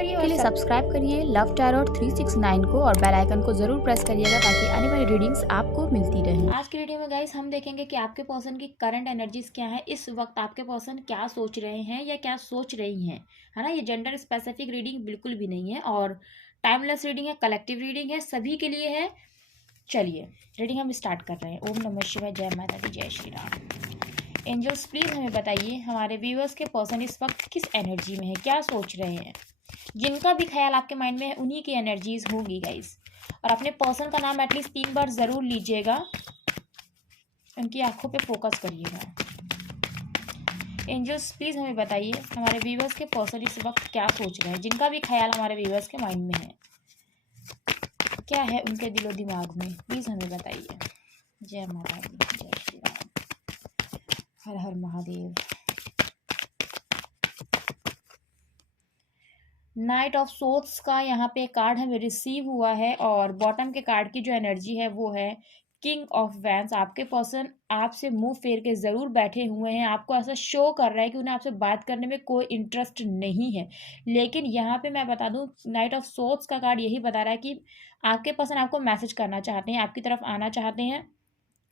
करिए और सब्सक्राइब करिए लव टैरोट 369 को और बेल आइकन को जरूर प्रेस करिएगा ताकि आने वाली रीडिंग्स आपको मिलती रहे। आज की वीडियो में गाइस हम देखेंगे कि आपके पर्सन की करंट एनर्जीज क्या है, इस वक्त आपके पर्सन क्या सोच रहे हैं या क्या सोच रही हैं, है ना। ये जेंडर स्पेसिफिक रीडिंग बिल्कुल भी नहीं है और टाइमलेस रीडिंग है, कलेक्टिव रीडिंग है, सभी के लिए है। चलिए रीडिंग हम स्टार्ट कर रहे हैं। ओम नमः शिवाय, जय माता दी, जय श्री राम। एंजल्स प्लीज हमें बताइए हमारे व्यूअर्स के पर्सन इस वक्त किस एनर्जी में है, क्या सोच रहे हैं। जिनका भी ख्याल आपके माइंड में है उन्हीं की एनर्जीज होंगी गाइस। और अपने पर्सन का नाम एटलीस्ट 3 बार जरूर लीजिएगा, उनकी आंखों पे फोकस करिएगा। एंजल्स प्लीज हमें बताइए हमारे व्यूअर्स के पर्सन इस वक्त क्या सोच रहे हैं। जिनका भी ख्याल हमारे व्यूअर्स के माइंड में है, क्या है उनके दिलो दिमाग में, प्लीज हमें बताइए। जय माता दी, जय श्री राम, हर हर महादेव। नाइट ऑफ सोल्स का यहाँ पे कार्ड हमें रिसीव हुआ है और बॉटम के कार्ड की जो एनर्जी है वो है किंग ऑफ वैंस। आपके पर्सन आपसे मुंह फेर के जरूर बैठे हुए हैं, आपको ऐसा शो कर रहा है कि उन्हें आपसे बात करने में कोई इंटरेस्ट नहीं है। लेकिन यहाँ पे मैं बता दूं, नाइट ऑफ सोल्स का कार्ड यही बता रहा है कि आपके पर्सन आपको मैसेज करना चाहते हैं, आपकी तरफ आना चाहते हैं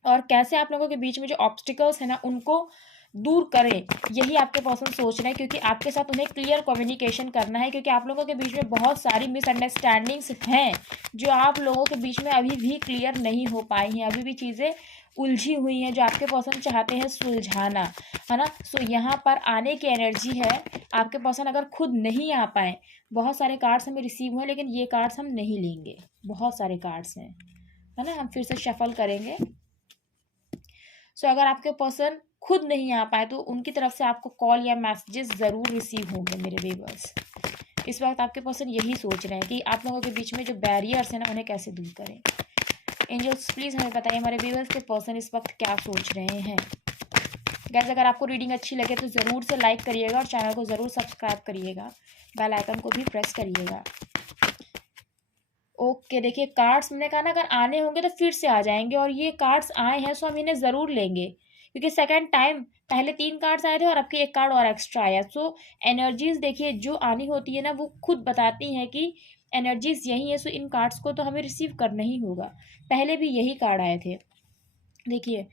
और कैसे आप लोगों के बीच में जो ऑब्स्टिकल्स है ना उनको दूर करें, यही आपके पर्सन सोच रहे हैं। क्योंकि आपके साथ उन्हें क्लियर कम्युनिकेशन करना है, क्योंकि आप लोगों के बीच में बहुत सारी मिसअंडरस्टैंडिंग्स हैं जो आप लोगों के बीच में अभी भी क्लियर नहीं हो पाई हैं, अभी भी चीज़ें उलझी हुई हैं जो आपके पर्सन चाहते हैं सुलझाना, है ना। सो यहाँ पर आने की एनर्जी है। आपके पर्सन अगर खुद नहीं आ पाए, बहुत सारे कार्ड्स हमें रिसीव हुए लेकिन ये कार्ड्स हम नहीं लेंगे, बहुत सारे कार्ड्स हैं, है ना। हम फिर से शफल करेंगे। सो अगर आपके पर्सन खुद नहीं आ पाए तो उनकी तरफ से आपको कॉल या मैसेजेस ज़रूर रिसीव होंगे मेरे व्यूअर्स। इस वक्त आपके पर्सन यही सोच रहे हैं कि आप लोगों के बीच में जो बैरियर्स हैं ना उन्हें कैसे दूर करें। एंजल्स प्लीज़ हमें बताइए हमारे व्यूअर्स के पर्सन इस वक्त क्या सोच रहे हैं। गाइस अगर आपको रीडिंग अच्छी लगे तो ज़रूर से लाइक करिएगा और चैनल को ज़रूर सब्सक्राइब करिएगा, बेल आइकन को भी प्रेस करिएगा। ओके देखिए कार्ड्स मैंने कहा ना अगर आने होंगे तो फिर से आ जाएंगे और ये कार्ड्स आए हैं सो हम इन्हें ज़रूर लेंगे, क्योंकि सेकंड टाइम पहले 3 कार्ड्स आए थे और अब के 1 कार्ड और एक्स्ट्रा आया। सो एनर्जीज देखिए जो आनी होती है ना वो खुद बताती हैं कि एनर्जीज यही है। सो इन कार्ड्स को तो हमें रिसीव करना ही होगा। पहले भी यही कार्ड आए थे। देखिए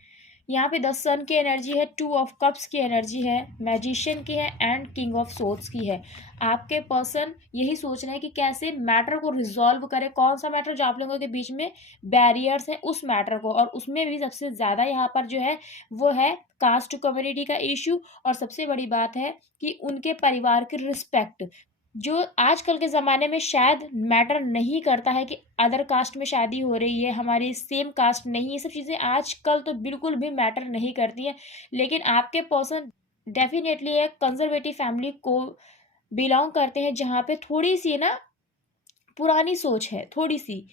यहाँ पे 10 सन की एनर्जी है, 2 ऑफ कप्स की एनर्जी है, मैजिशियन की है एंड किंग ऑफ सोर्ड्स की है। आपके पर्सन यही सोच रहे हैं कि कैसे मैटर को रिजॉल्व करें, कौन सा मैटर जो आप लोगों के बीच में बैरियर्स हैं उस मैटर को। और उसमें भी सबसे ज़्यादा यहाँ पर जो है वो है कास्ट कम्युनिटी का इशू। और सबसे बड़ी बात है कि उनके परिवार की रिस्पेक्ट, जो आजकल के ज़माने में शायद मैटर नहीं करता है कि अदर कास्ट में शादी हो रही है, हमारी सेम कास्ट नहीं, ये सब चीज़ें आजकल तो बिल्कुल भी मैटर नहीं करती हैं। लेकिन आपके पर्सन डेफिनेटली एक कंजर्वेटिव फैमिली को बिलोंग करते हैं जहाँ पे थोड़ी सी ना पुरानी सोच है, थोड़ी सी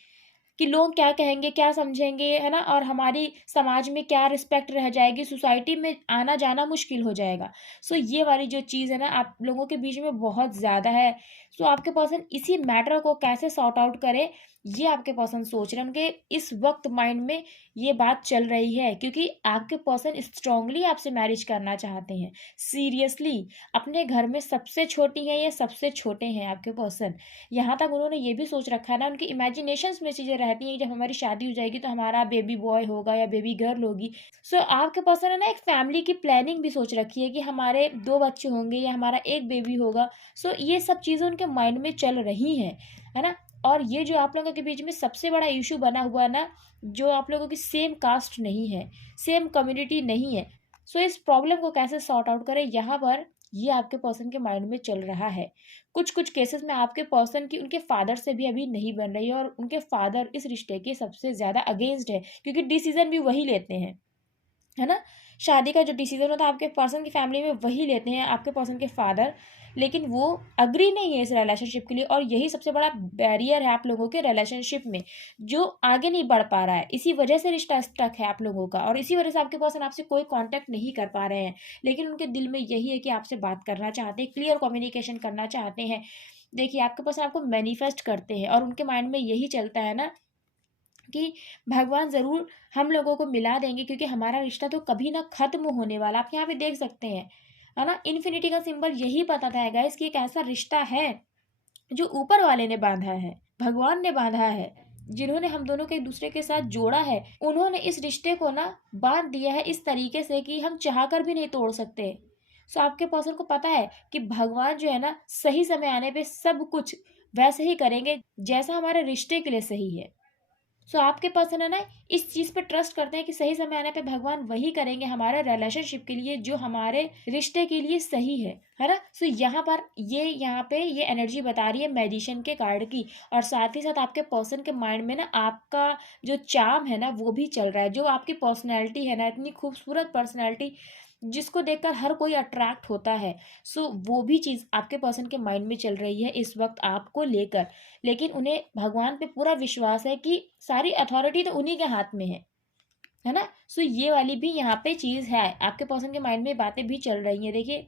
कि लोग क्या कहेंगे, क्या समझेंगे, है ना। और हमारी समाज में क्या रिस्पेक्ट रह जाएगी, सोसाइटी में आना जाना मुश्किल हो जाएगा। सो ये वाली जो चीज़ है ना आप लोगों के बीच में बहुत ज़्यादा है। सो आपके पर्सन इसी मैटर को कैसे सॉर्ट आउट करे ये आपके पर्सन सोच रहे हैं। उनके इस वक्त माइंड में ये बात चल रही है क्योंकि आपके पर्सन स्ट्रांगली आपसे मैरिज करना चाहते हैं, सीरियसली। अपने घर में सबसे छोटी हैं या सबसे छोटे हैं आपके पर्सन। यहाँ तक उन्होंने ये भी सोच रखा है ना, उनकी इमेजिनेशंस में चीज़ें रहती हैं जब हमारी शादी हो जाएगी तो हमारा बेबी बॉय होगा या बेबी गर्ल होगी। सो आपके पर्सन है ना एक फैमिली की प्लानिंग भी सोच रखी है कि हमारे 2 बच्चे होंगे या हमारा 1 बेबी होगा। सो ये सब चीज़ें उनके माइंड में चल रही हैं, है ना। और ये जो आप लोगों के बीच में सबसे बड़ा इशू बना हुआ ना, जो आप लोगों की सेम कास्ट नहीं है, सेम कम्युनिटी नहीं है। सो इस प्रॉब्लम को कैसे सॉर्ट आउट करें यहाँ पर ये आपके पर्सन के माइंड में चल रहा है। कुछ कुछ केसेस में आपके पर्सन की उनके फादर से भी अभी नहीं बन रही है और उनके फादर इस रिश्ते के सबसे ज़्यादा अगेंस्ट है, क्योंकि डिसीजन भी वही लेते हैं, है ना। शादी का जो डिसीजन होता है आपके पर्सन की फैमिली में वही लेते हैं, आपके पर्सन के फादर। लेकिन वो अग्री नहीं है इस रिलेशनशिप के लिए और यही सबसे बड़ा बैरियर है आप लोगों के रिलेशनशिप में, जो आगे नहीं बढ़ पा रहा है। इसी वजह से रिश्ता स्टक है आप लोगों का और इसी वजह से आपके पर्सन आपसे कोई कांटेक्ट नहीं कर पा रहे हैं। लेकिन उनके दिल में यही है कि आपसे बात करना चाहते हैं, क्लियर कम्युनिकेशन करना चाहते हैं। देखिए आपके पर्सन आपको मैनिफेस्ट करते हैं और उनके माइंड में यही चलता है ना कि भगवान ज़रूर हम लोगों को मिला देंगे, क्योंकि हमारा रिश्ता तो कभी ना ख़त्म होने वाला। आप यहाँ पे देख सकते हैं, है ना। इन्फिनिटी का सिंबल यही बताता है गाइस कि एक ऐसा रिश्ता है जो ऊपर वाले ने बांधा है, भगवान ने बांधा है, जिन्होंने हम दोनों को एक दूसरे के साथ जोड़ा है, उन्होंने इस रिश्ते को ना बांध दिया है इस तरीके से कि हम चाहकर भी नहीं तोड़ सकते। सो आपके पर्सन को पता है कि भगवान जो है ना सही समय आने पे सब कुछ वैसे ही करेंगे जैसा हमारे रिश्ते के लिए सही है। सो आपके पर्सन है ना इस चीज पे ट्रस्ट करते हैं कि सही समय आने पे भगवान वही करेंगे हमारे रिलेशनशिप के लिए जो हमारे रिश्ते के लिए सही है ना। सो यहाँ पे ये एनर्जी बता रही है मैजिशियन के कार्ड की, और साथ ही साथ आपके पर्सन के माइंड में ना आपका जो चार्म है ना वो भी चल रहा है, जो आपकी पर्सनैलिटी है ना, इतनी खूबसूरत पर्सनैलिटी जिसको देखकर हर कोई अट्रैक्ट होता है। सो वो भी चीज़ आपके पर्सन के माइंड में चल रही है इस वक्त आपको लेकर, लेकिन उन्हें भगवान पे पूरा विश्वास है कि सारी अथॉरिटी तो उन्हीं के हाथ में है ना। सो ये वाली भी यहाँ पे चीज़ है, आपके पर्सन के माइंड में बातें भी चल रही हैं। देखिए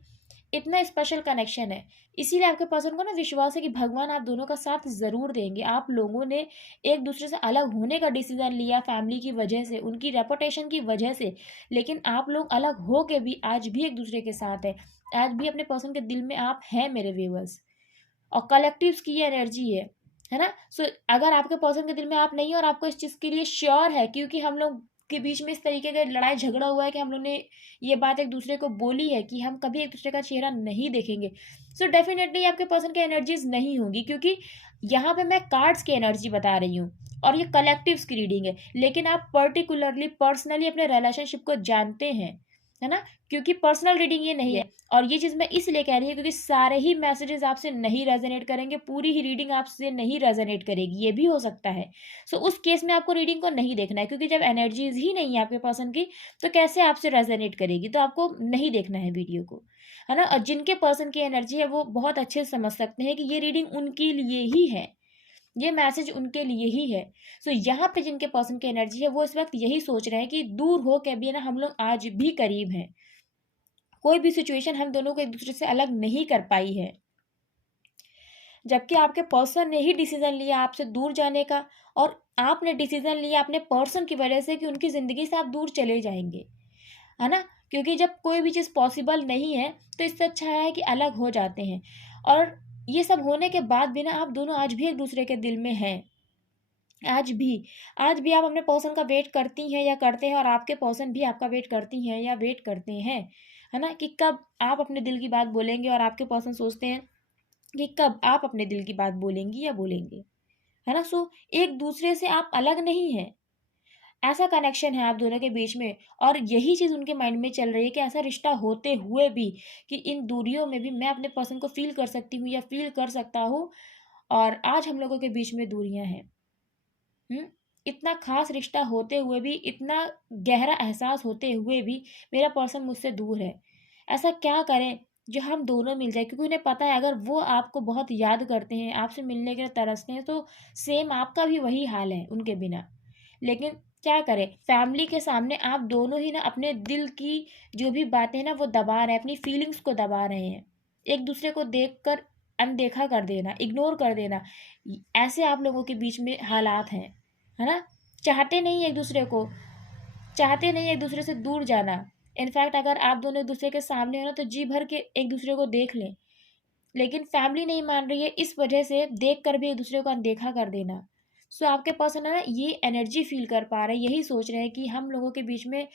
इतना स्पेशल कनेक्शन है, इसीलिए आपके पर्सन को ना विश्वास है कि भगवान आप दोनों का साथ ज़रूर देंगे। आप लोगों ने एक दूसरे से अलग होने का डिसीजन लिया फैमिली की वजह से, उनकी रेपुटेशन की वजह से, लेकिन आप लोग अलग हो के भी आज भी एक दूसरे के साथ है। आज भी अपने पर्सन के दिल में आप हैं मेरे व्यूअर्स, और कलेक्टिव्स की ये एनर्जी है ना। सो अगर आपके पर्सन के दिल में आप नहीं है और आपको इस चीज़ के लिए श्योर है, क्योंकि हम लोग के बीच में इस तरीके का लड़ाई झगड़ा हुआ है कि हम लोग ने ये बात एक दूसरे को बोली है कि हम कभी एक दूसरे का चेहरा नहीं देखेंगे, सो डेफिनेटली आपके पर्सन की एनर्जीज नहीं होंगी, क्योंकि यहाँ पे मैं कार्ड्स की एनर्जी बता रही हूँ और ये कलेक्टिव्स की रीडिंग है। लेकिन आप पर्टिकुलरली पर्सनली अपने रिलेशनशिप को जानते हैं, है ना, क्योंकि पर्सनल रीडिंग ये नहीं है। और ये चीज़ मैं इसलिए कह रही हूँ क्योंकि सारे ही मैसेजेस आपसे नहीं रेजोनेट करेंगे, पूरी ही रीडिंग आपसे नहीं रेजोनेट करेगी, ये भी हो सकता है। सो उस केस में आपको रीडिंग को नहीं देखना है, क्योंकि जब एनर्जीज ही नहीं है आपके पर्सन की तो कैसे आपसे रेजोनेट करेगी, तो आपको नहीं देखना है वीडियो को, है ना। और जिनके पर्सन की एनर्जी है वो बहुत अच्छे से समझ सकते हैं कि ये रीडिंग उनके लिए ही है, ये मैसेज उनके लिए ही है। सो यहाँ पे जिनके पर्सन की एनर्जी है वो इस वक्त यही सोच रहे हैं कि दूर हो के भी ना हम लोग आज भी करीब हैं, कोई भी सिचुएशन हम दोनों को एक दूसरे से अलग नहीं कर पाई है। जबकि आपके पर्सन ने ही डिसीजन लिया आपसे दूर जाने का, और आपने डिसीजन लिया अपने पर्सन की वजह से कि उनकी ज़िंदगी से आप दूर चले जाएंगे, है ना। क्योंकि जब कोई भी चीज़ पॉसिबल नहीं है तो इससे अच्छा है कि अलग हो जाते हैं। और ये सब होने के बाद भी ना आप दोनों आज भी एक दूसरे के दिल में हैं। आज भी आज भी आप अपने पर्सन का वेट करती हैं या करते हैं, और आपके पर्सन भी आपका वेट करती हैं या वेट करते हैं, है ना, कि कब आप अपने दिल की बात बोलेंगे, और आपके पर्सन सोचते हैं कि कब आप अपने दिल की बात बोलेंगी या बोलेंगे, है ना। सो एक दूसरे से आप अलग नहीं हैं, ऐसा कनेक्शन है आप दोनों के बीच में। और यही चीज़ उनके माइंड में चल रही है कि ऐसा रिश्ता होते हुए भी कि इन दूरियों में भी मैं अपने पर्सन को फील कर सकती हूँ या फील कर सकता हूँ, और आज हम लोगों के बीच में दूरियां हैं। हम्म, इतना खास रिश्ता होते हुए भी, इतना गहरा एहसास होते हुए भी मेरा पर्सन मुझसे दूर है। ऐसा क्या करें जो हम दोनों मिल जाए, क्योंकि उन्हें पता है अगर वो आपको बहुत याद करते हैं, आपसे मिलने के लिए तरसते हैं, तो सेम आपका भी वही हाल है उनके बिना। लेकिन क्या करें, फैमिली के सामने आप दोनों ही ना अपने दिल की जो भी बातें हैं ना वो दबा रहे हैं, अपनी फीलिंग्स को दबा रहे हैं। एक दूसरे को देख कर अनदेखा कर देना, इग्नोर कर देना, ऐसे आप लोगों के बीच में हालात हैं, है ना। चाहते नहीं एक दूसरे को, चाहते नहीं एक दूसरे से दूर जाना। इनफैक्ट अगर आप दोनों एक दूसरे के सामने हो ना तो जी भर के एक दूसरे को देख लें, लेकिन फैमिली नहीं मान रही है, इस वजह से देख कर भी एक दूसरे को अनदेखा कर देना। सो आपके पर्सन है ना ये एनर्जी फील कर पा रहे हैं, यही सोच रहे हैं कि हम लोगों के बीच में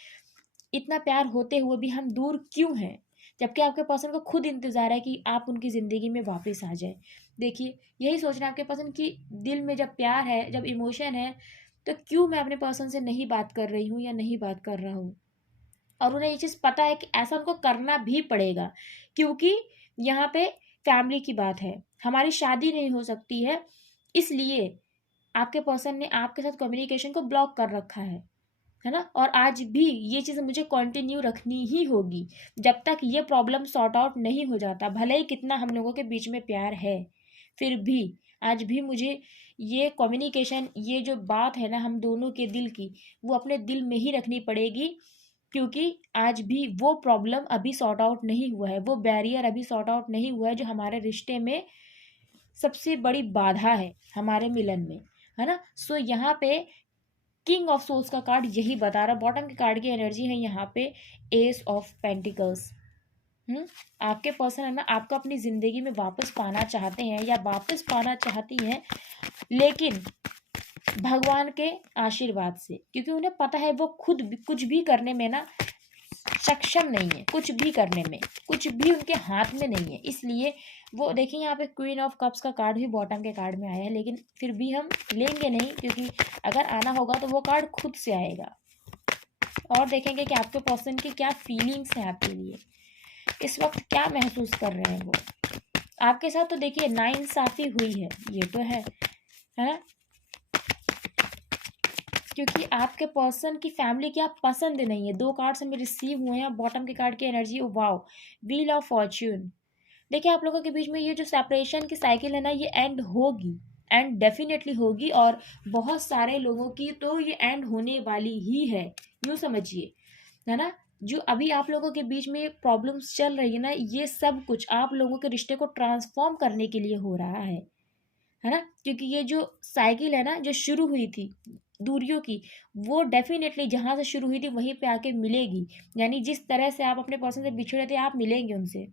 इतना प्यार होते हुए भी हम दूर क्यों हैं, जबकि आपके पर्सन को खुद इंतज़ार है कि आप उनकी ज़िंदगी में वापस आ जाए। देखिए यही सोच रहे हैं आपके पर्सन की दिल में जब प्यार है, जब इमोशन है, तो क्यों मैं अपने पर्सन से नहीं बात कर रही हूँ या नहीं बात कर रहा हूँ। और उन्हें ये चीज़ पता है कि ऐसा उनको करना भी पड़ेगा, क्योंकि यहाँ पे फैमिली की बात है, हमारी शादी नहीं हो सकती है, इसलिए आपके पर्सन ने आपके साथ कम्युनिकेशन को ब्लॉक कर रखा है ना। और आज भी ये चीज़ मुझे कंटिन्यू रखनी ही होगी जब तक ये प्रॉब्लम सॉर्ट आउट नहीं हो जाता। भले ही कितना हम लोगों के बीच में प्यार है, फिर भी आज भी मुझे ये कम्युनिकेशन, ये जो बात है ना हम दोनों के दिल की, वो अपने दिल में ही रखनी पड़ेगी, क्योंकि आज भी वो प्रॉब्लम अभी सॉर्ट आउट नहीं हुआ है, वो बैरियर अभी सॉर्ट आउट नहीं हुआ है जो हमारे रिश्ते में सबसे बड़ी बाधा है हमारे मिलन में, है ना। सो यहाँ पे किंग ऑफ सोल्स का कार्ड यही बता रहा, बॉटम के कार्ड की एनर्जी है यहाँ पे एस ऑफ पेंटिकल्स। आपके पर्सन है ना आपको अपनी ज़िंदगी में वापस पाना चाहते हैं या वापस पाना चाहती हैं, लेकिन भगवान के आशीर्वाद से, क्योंकि उन्हें पता है वो खुद भी कुछ भी करने में ना सक्षम नहीं है, कुछ भी करने में, कुछ भी उनके हाथ में नहीं है। इसलिए वो देखिए यहाँ पे क्वीन ऑफ कप्स का कार्ड भी बॉटम के कार्ड में आया है, लेकिन फिर भी हम लेंगे नहीं, क्योंकि अगर आना होगा तो वो कार्ड खुद से आएगा। और देखेंगे कि आपके पर्सन की क्या फीलिंग्स हैं आपके लिए, इस वक्त क्या महसूस कर रहे हैं वो आपके साथ। तो देखिए नाइंसाफ़ी हुई है, ये तो है ना, क्योंकि आपके पर्सन की फैमिली की आप पसंद नहीं है। 2 कार्ड्स हमें रिसीव हुए हैं, बॉटम के कार्ड की energy, wow, wheel of Fortune. देखिए आप लोगों के बीच में ये जो सेपरेशन की साइकिल है ना, ये एंड होगी, एंड डेफिनेटली होगी, और बहुत सारे लोगों की तो ये एंड होने वाली ही है, यूँ समझिए, है ना। जो अभी आप लोगों के बीच में प्रॉब्लम्स चल रही है ना, ये सब कुछ आप लोगों के रिश्ते को ट्रांसफॉर्म करने के लिए हो रहा है ना। क्योंकि ये जो साइकिल है ना, जो शुरू हुई थी दूरियों की, वो डेफिनेटली जहाँ से शुरू हुई थी वहीं पे आके मिलेगी। यानी जिस तरह से आप अपने पर्सन से बिछड़े थे, आप मिलेंगे उनसे,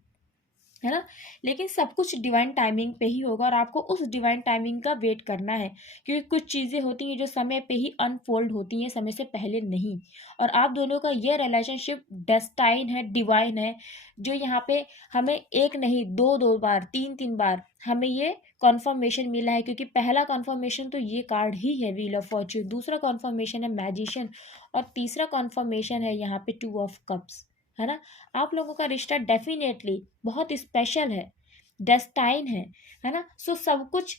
है ना। लेकिन सब कुछ डिवाइन टाइमिंग पे ही होगा, और आपको उस डिवाइन टाइमिंग का वेट करना है, क्योंकि कुछ चीज़ें होती हैं जो समय पे ही अनफोल्ड होती हैं, समय से पहले नहीं। और आप दोनों का ये रिलेशनशिप डेस्टाइन है, डिवाइन है, जो यहाँ पे हमें एक नहीं, दो दो बार, तीन तीन बार हमें ये कॉन्फर्मेशन मिला है। क्योंकि पहला कॉन्फर्मेशन तो ये कार्ड ही है, व्हील ऑफ फॉर्च्यून, दूसरा कॉन्फर्मेशन है मैजिशियन, और तीसरा कॉन्फर्मेशन है यहाँ पे 2 ऑफ कप्स, है ना। आप लोगों का रिश्ता डेफिनेटली बहुत स्पेशल है, डेस्टाइन है ना। सो सब कुछ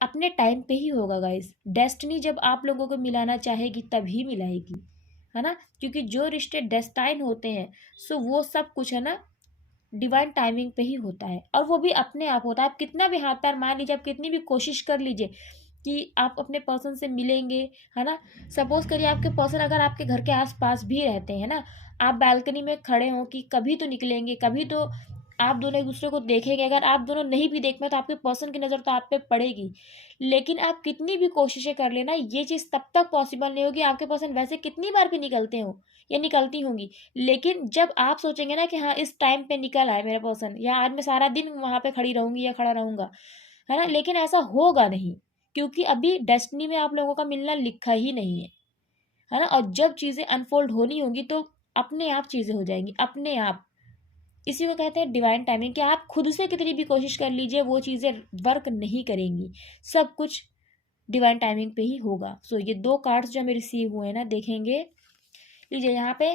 अपने टाइम पे ही होगा गाइस। डेस्टिनी जब आप लोगों को मिलाना चाहेगी तभी मिलाएगी, है ना। क्योंकि जो रिश्ते डेस्टाइन होते हैं, सो वो सब कुछ है ना डिवाइन टाइमिंग पे ही होता है, और वो भी अपने आप होता है। आप कितना भी हाथ पैर मार लीजिए, आप कितनी भी कोशिश कर लीजिए कि आप अपने पर्सन से मिलेंगे, है ना। सपोज करिए आपके पर्सन अगर आपके घर के आसपास भी रहते हैं ना, आप बालकनी में खड़े हों कि कभी तो निकलेंगे, कभी तो आप दोनों एक दूसरे को देखेंगे। अगर आप दोनों नहीं भी देख पाए तो आपके पर्सन की नज़र तो आप पे पड़ेगी, लेकिन आप कितनी भी कोशिशें कर लेना, ये चीज़ तब तक पॉसिबल नहीं होगी। आपके पर्सन वैसे कितनी बार भी निकलते हो या निकलती होंगी, लेकिन जब आप सोचेंगे ना कि हाँ इस टाइम पे निकल आए मेरा पर्सन, या आज मैं सारा दिन वहाँ पे खड़ी रहूंगी या खड़ा रहूंगा, है ना, लेकिन ऐसा होगा नहीं, क्योंकि अभी डेस्टिनी में आप लोगों का मिलना लिखा ही नहीं है ना। और जब चीज़ें अनफोल्ड होनी होंगी तो अपने आप चीज़ें हो जाएंगी, अपने आप। इसी को कहते हैं डिवाइन टाइमिंग, कि आप खुद से कितनी भी कोशिश कर लीजिए वो चीज़ें वर्क नहीं करेंगी, सब कुछ डिवाइन टाइमिंग पे ही होगा। सो ये 2 कार्ड्स जो हमें रिसीव हुए हैं ना, देखेंगे, लीजिए यहाँ पे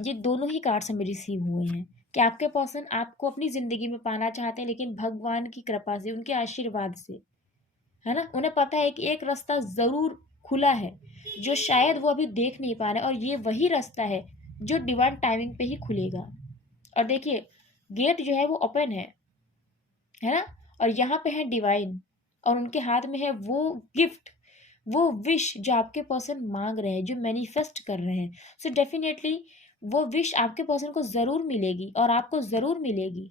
ये दोनों ही कार्ड्स हमें रिसीव हुए हैं कि आपके पर्सन आपको अपनी ज़िंदगी में पाना चाहते हैं, लेकिन भगवान की कृपा से, उनके आशीर्वाद से, है ना। उन्हें पता है कि एक रास्ता ज़रूर खुला है जो शायद वो अभी देख नहीं पा रहे, और ये वही रास्ता है जो डिवाइन टाइमिंग पे ही खुलेगा। और देखिए गेट जो है वो ओपन है ना। और यहाँ पे है डिवाइन, और उनके हाथ में है वो गिफ्ट, वो विश जो आपके पर्सन मांग रहे हैं, जो मैनिफेस्ट कर रहे हैं। सो डेफिनेटली वो विश आपके पर्सन को ज़रूर मिलेगी, और आपको ज़रूर मिलेगी,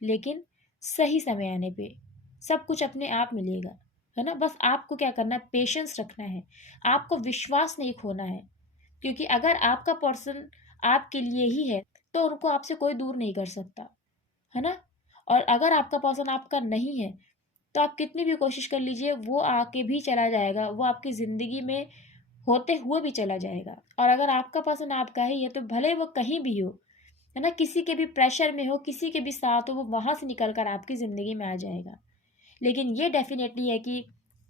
लेकिन सही समय आने पे सब कुछ अपने आप मिलेगा, है ना। बस आपको क्या करना है, पेशेंस रखना है, आपको विश्वास नहीं खोना है। क्योंकि अगर आपका पर्सन आपके लिए ही है तो उनको आपसे कोई दूर नहीं कर सकता, है ना। और अगर आपका पर्सन आपका नहीं है तो आप कितनी भी कोशिश कर लीजिए, वो आके भी चला जाएगा, वो आपकी ज़िंदगी में होते हुए भी चला जाएगा। और अगर आपका पर्सन आपका ही है तो भले वो कहीं भी हो, है ना, किसी के भी प्रेशर में हो, किसी के भी साथ हो, वो वहाँ से निकल कर आपकी ज़िंदगी में आ जाएगा। लेकिन ये डेफिनेटली है कि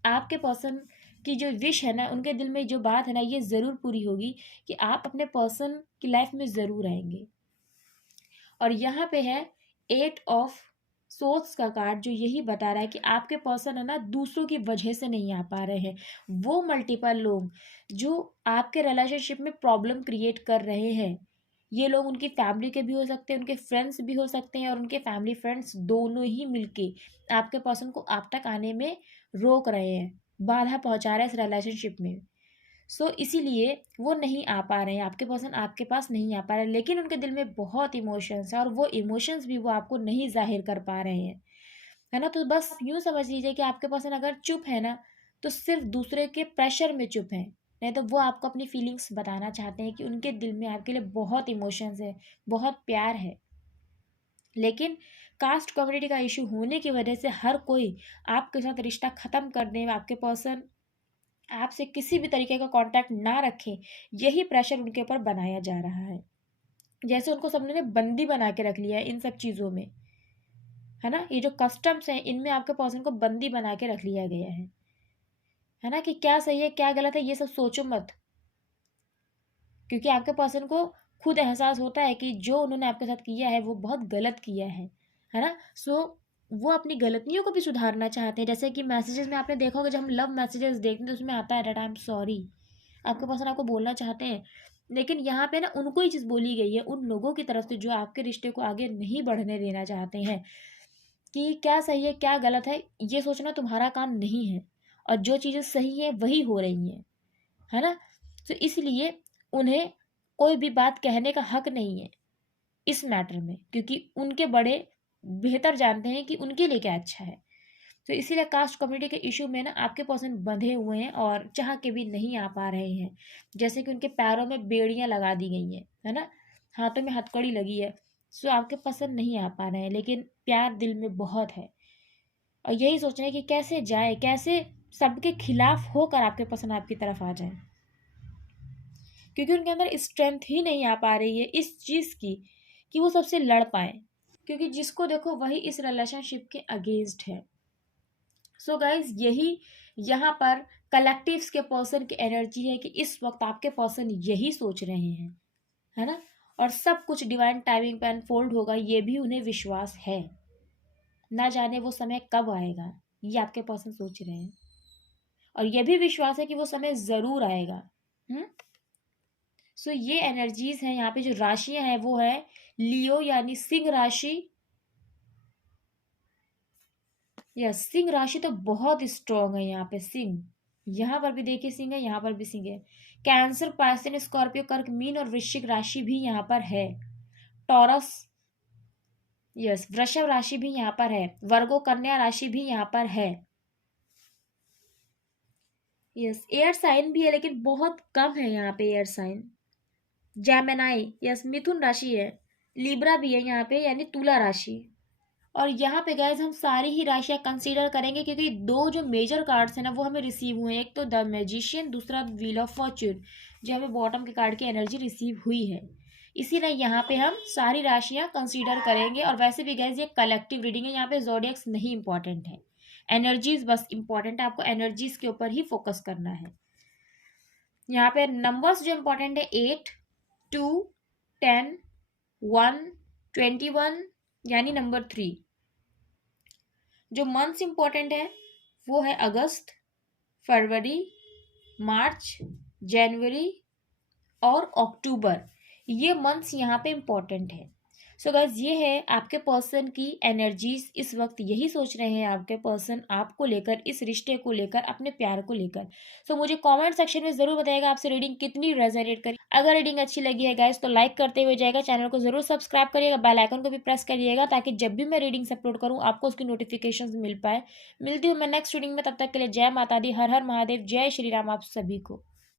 आपके पर्सन की जो विश है ना, उनके दिल में जो बात है ना, ये ज़रूर पूरी होगी कि आप अपने पर्सन की लाइफ में ज़रूर आएंगे। और यहाँ पे है 8 ऑफ सोर्स का कार्ड, जो यही बता रहा है कि आपके पर्सन है ना दूसरों की वजह से नहीं आ पा रहे हैं। वो मल्टीपल लोग जो आपके रिलेशनशिप में प्रॉब्लम क्रिएट कर रहे हैं, ये लोग उनकी फैमिली के भी हो सकते हैं, उनके फ्रेंड्स भी हो सकते हैं, और उनके फैमिली फ्रेंड्स दोनों ही मिलके आपके पर्सन को आप तक आने में रोक रहे हैं, बाधा पहुंचा रहे हैं इस रिलेशनशिप में। सो इसीलिए वो नहीं आ पा रहे हैं, आपके पर्सन आपके पास नहीं आ पा रहे हैं, लेकिन उनके दिल में बहुत इमोशंस है, और वो इमोशंस भी वो आपको नहीं जाहिर कर पा रहे हैं, है ना। तो बस यूँ समझ लीजिए कि आपके पर्सन अगर चुप है ना, तो सिर्फ दूसरे के प्रेशर में चुप है, नहीं तो वो आपको अपनी फीलिंग्स बताना चाहते हैं कि उनके दिल में आपके लिए बहुत इमोशंस है, बहुत प्यार है। लेकिन कास्ट कम्युनिटी का इशू होने की वजह से हर कोई आपके साथ रिश्ता ख़त्म करने, आपके पर्सन आपसे किसी भी तरीके का कांटेक्ट ना रखें, यही प्रेशर उनके ऊपर बनाया जा रहा है। जैसे उनको सबने ने बंदी बना के रख लिया है इन सब चीज़ों में, है ना। ये जो कस्टम्स हैं इनमें आपके पर्सन को बंदी बना के रख लिया गया है ना, कि क्या सही है क्या गलत है ये सब सोचो मत, क्योंकि आपके पर्सन को खुद एहसास होता है कि जो उन्होंने आपके साथ किया है वो बहुत गलत किया है ना। सो वो अपनी गलतियों को भी सुधारना चाहते हैं। जैसे कि मैसेजेस में आपने देखा होगा, जब हम लव मैसेजेस देखते हैं तो उसमें आता है डेट आई एम सॉरी, आपके पर्सन आपको बोलना चाहते हैं, लेकिन यहाँ पे ना उनको ही चीज़ बोली गई है उन लोगों की तरफ से जो आपके रिश्ते को आगे नहीं बढ़ने देना चाहते हैं, कि क्या सही है क्या गलत है ये सोचना तुम्हारा काम नहीं है, और जो चीज़ें सही है वही हो रही हैं, है ना। तो इसलिए उन्हें कोई भी बात कहने का हक नहीं है इस मैटर में, क्योंकि उनके बड़े बेहतर जानते हैं कि उनके लिए क्या अच्छा है। तो इसीलिए कास्ट कम्युनिटी के इशू में ना आपके पर्सन बंधे हुए हैं और चाह के भी नहीं आ पा रहे हैं। जैसे कि उनके पैरों में बेड़ियां लगा दी गई हैं, है ना, हाथों में हथकड़ी लगी है। सो आपके पसंद नहीं आ पा रहे हैं, लेकिन प्यार दिल में बहुत है, और यही सोच रहे हैं कि कैसे जाए, कैसे सबके खिलाफ होकर आपके पसंद आपकी तरफ आ जाए, क्योंकि उनके अंदर स्ट्रेंथ ही नहीं आ पा रही है इस चीज़ की कि वो सबसे लड़ पाए, क्योंकि जिसको देखो वही इस रिलेशनशिप के अगेंस्ट है। सो गाइज यही यहाँ पर कलेक्टिव्स के पर्सन की एनर्जी है कि इस वक्त आपके पर्सन यही सोच रहे हैं, है ना, और सब कुछ डिवाइन टाइमिंग पे अनफोल्ड होगा ये भी उन्हें विश्वास है। ना जाने वो समय कब आएगा ये आपके पर्सन सोच रहे हैं, और ये भी विश्वास है कि वो समय ज़रूर आएगा। सो ये एनर्जीज हैं यहाँ पे। जो राशियां हैं वो है लियो यानी सिंह राशि। यस, सिंह राशि तो बहुत स्ट्रांग है यहाँ पे। सिंह, यहाँ पर भी देखिए सिंह है, यहाँ पर भी सिंह है। कैंसर, पाइसन, स्कॉर्पियो, कर्क, मीन और वृश्चिक राशि भी यहाँ पर है। टॉरस, यस, वृषभ राशि भी यहाँ पर है। वर्गो, कन्या राशि भी यहाँ पर है। यस, एयर साइन भी है लेकिन बहुत कम है यहाँ पे एयर साइन। जेमिनाई, यस, मिथुन राशि है। लिब्रा भी है यहाँ पे यानी तुला राशि। और यहाँ पे गैस हम सारी ही राशियाँ कंसीडर करेंगे, क्योंकि दो जो मेजर कार्ड्स हैं ना वो हमें रिसीव हुए हैं। एक तो द मैजिशियन, दूसरा व्हील ऑफ फॉर्च्यून, जो हमें बॉटम के कार्ड की एनर्जी रिसीव हुई है। इसीलिए यहाँ पे हम सारी राशियाँ कंसीडर करेंगे। और वैसे भी गैस ये कलेक्टिव रीडिंग है, यहाँ पे ज़ोडिएक्स नहीं इंपॉर्टेंट है, एनर्जीज बस इंपॉर्टेंट है। आपको एनर्जीज के ऊपर ही फोकस करना है। यहाँ पे नंबर्स जो इंपॉर्टेंट है 8, 2, 10, 1, 21 यानी नंबर 3। जो मंथ्स इंपॉर्टेंट है वो है अगस्त, फरवरी, मार्च, जनवरी और अक्टूबर। ये मंथ्स यहाँ पे इंपॉर्टेंट है। सो गाइस ये है आपके पर्सन की एनर्जीज। इस वक्त यही सोच रहे हैं आपके पर्सन आपको लेकर, इस रिश्ते को लेकर, अपने प्यार को लेकर। सो मुझे कमेंट सेक्शन में ज़रूर बताइएगा आपसे रीडिंग कितनी रेजोनेट करी। अगर रीडिंग अच्छी लगी है गाइस तो लाइक करते हुए जाएगा, चैनल को ज़रूर सब्सक्राइब करिएगा, बेल आइकन को भी प्रेस करिएगा, ताकि जब भी मैं रीडिंग्स अपलोड करूँ आपको उसकी नोटिफिकेशन मिल पाए। मिलती हूँ मैं नेक्स्ट रीडिंग में, तब तक के लिए जय माता दी, हर हर महादेव, जय श्री राम आप सभी को।